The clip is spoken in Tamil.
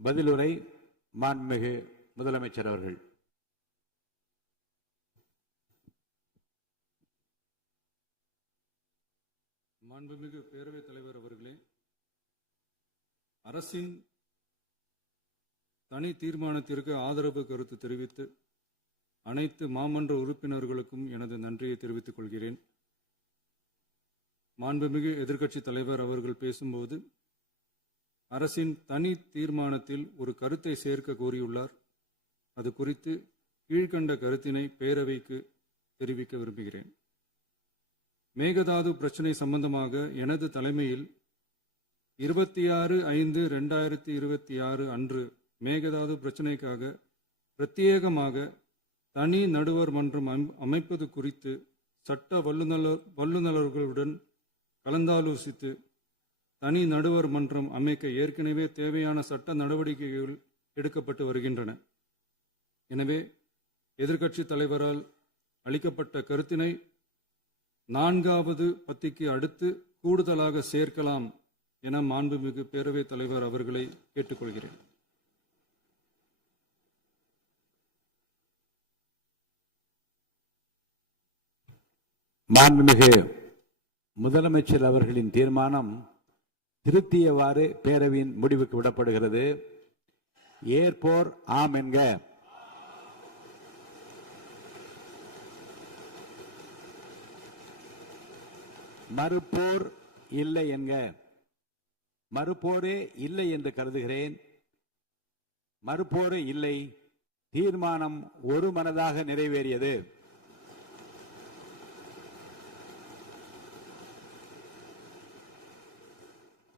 பதிலுரை மாண்புமிகு முதலமைச்சர் அவர்கள். மாண்புமிகு பேரவைத் தலைவர் அவர்களே, அரசின் தனி தீர்மானத்திற்கு ஆதரவு கருத்து தெரிவித்து அனைத்து மாமன்ற உறுப்பினர்களுக்கும் எனது நன்றியை தெரிவித்துக் கொள்கிறேன். மாண்புமிகு எதிர்க்கட்சித் தலைவர் அவர்கள் பேசும்போது அரசின் தனி தீர்மானத்தில் ஒரு கருத்தை சேர்க்க கோரியுள்ளார். அது குறித்து கீழ்கண்ட கருத்தினை பேரவைக்கு தெரிவிக்க விரும்புகிறேன். மேகதாது பிரச்சினை சம்பந்தமாக எனது தலைமையில் 26/5/2026 அன்று மேகதாது பிரச்சினைக்காக பிரத்யேகமாக தனி நடுவர் மன்றம் அமைப்பது குறித்து சட்ட வல்லுநர்களுடன் கலந்தாலோசித்து தனி நடுவர் மன்றம் அமைக்க ஏற்கனவே தேவையான சட்ட நடவடிக்கைகள் எடுக்கப்பட்டு வருகின்றன. எனவே எதிர்க்கட்சித் தலைவரால் அளிக்கப்பட்ட கருத்தினை 4வது பத்திக்கு அடுத்து கூடுதலாக சேர்க்கலாம் என மாண்புமிகு பேரவைத் தலைவர் அவர்களை கேட்டுக்கொள்கிறேன். மாண்புமிகு முதலமைச்சர் அவர்களின் தீர்மானம் திருத்தியவாறு பேரவையின் முடிவுக்கு விடப்படுகிறது. ஏற்போர் ஆம் என்க. மறுப்போர் இல்லை என்க. மறுப்போரே இல்லை என்று கருதுகிறேன். மறுப்போரே இல்லை. தீர்மானம் ஒருமனதாக நிறைவேறியது.